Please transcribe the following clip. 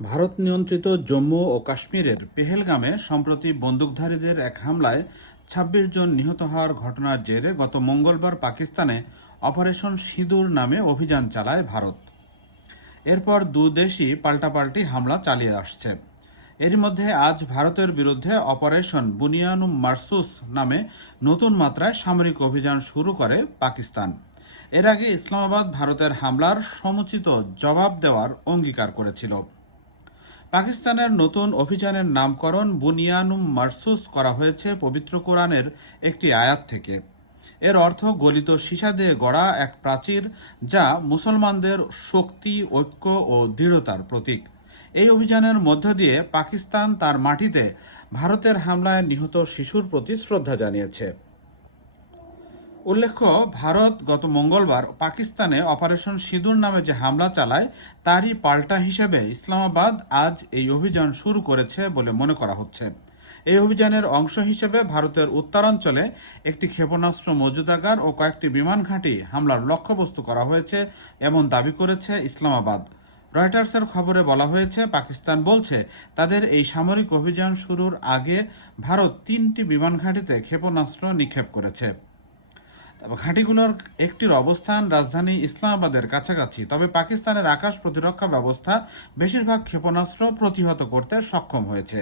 ভারত নিয়ন্ত্রিত জম্মু ও কাশ্মীরের পেহেলগামে সম্প্রতি বন্দুকধারীদের এক হামলায় ২৬ জন নিহত হওয়ার ঘটনার জেরে গত মঙ্গলবার পাকিস্তানে অপারেশন সিঁদুর নামে অভিযান চালায় ভারত। এরপর দেশই পাল্টাপাল্টি হামলা চালিয়ে আসছে। এরই মধ্যে আজ ভারতের বিরুদ্ধে অপারেশন বুনিয়ানুম মারসুস নামে নতুন মাত্রায় সামরিক অভিযান শুরু করে পাকিস্তান। এর আগে ইসলামাবাদ ভারতের হামলার সমুচিত জবাব দেওয়ার অঙ্গীকার করেছিল। পাকিস্তানের নতুন অভিযানের নামকরণ বুনিয়ানুম মারসুস করা হয়েছে পবিত্র কোরআনের একটি আয়াত থেকে। এর অর্থ গলিত সীসা দিয়ে গড়া এক প্রাচীর, যা মুসলমানদের শক্তি, ঐক্য ও দৃঢ়তার প্রতীক। এই অভিযানের মধ্য দিয়ে পাকিস্তান তার মাটিতে ভারতের হামলায় নিহত শিশুর প্রতি শ্রদ্ধা জানিয়েছে। উল্লেখ্য, ভারত গত মঙ্গলবার পাকিস্তানে অপারেশন সিঁদুর নামে যে হামলা চালায় তারই পাল্টা হিসেবে ইসলামাবাদ আজ এই অভিযান শুরু করেছে বলে মনে করা হচ্ছে। এই অভিযানের অংশ হিসেবে ভারতের উত্তরাঞ্চলে একটি ক্ষেপণাস্ত্র মজুদাগার ও কয়েকটি বিমান ঘাঁটি হামলার লক্ষ্যবস্তু করা হয়েছে এমন দাবি করেছে ইসলামাবাদ। রয়টার্সের খবরে বলা হয়েছে, পাকিস্তান বলছে তাদের এই সামরিক অভিযান শুরুর আগে ভারত ৩টি বিমান ঘাঁটিতে ক্ষেপণাস্ত্র নিক্ষেপ করেছে। ঘাঁটিগুলোর একটির অবস্থান রাজধানী ইসলামাবাদের কাছাকাছি। তবে পাকিস্তানের আকাশ প্রতিরক্ষা ব্যবস্থা বেশিরভাগ ক্ষেপণাস্ত্র প্রতিহত করতে সক্ষম হয়েছে।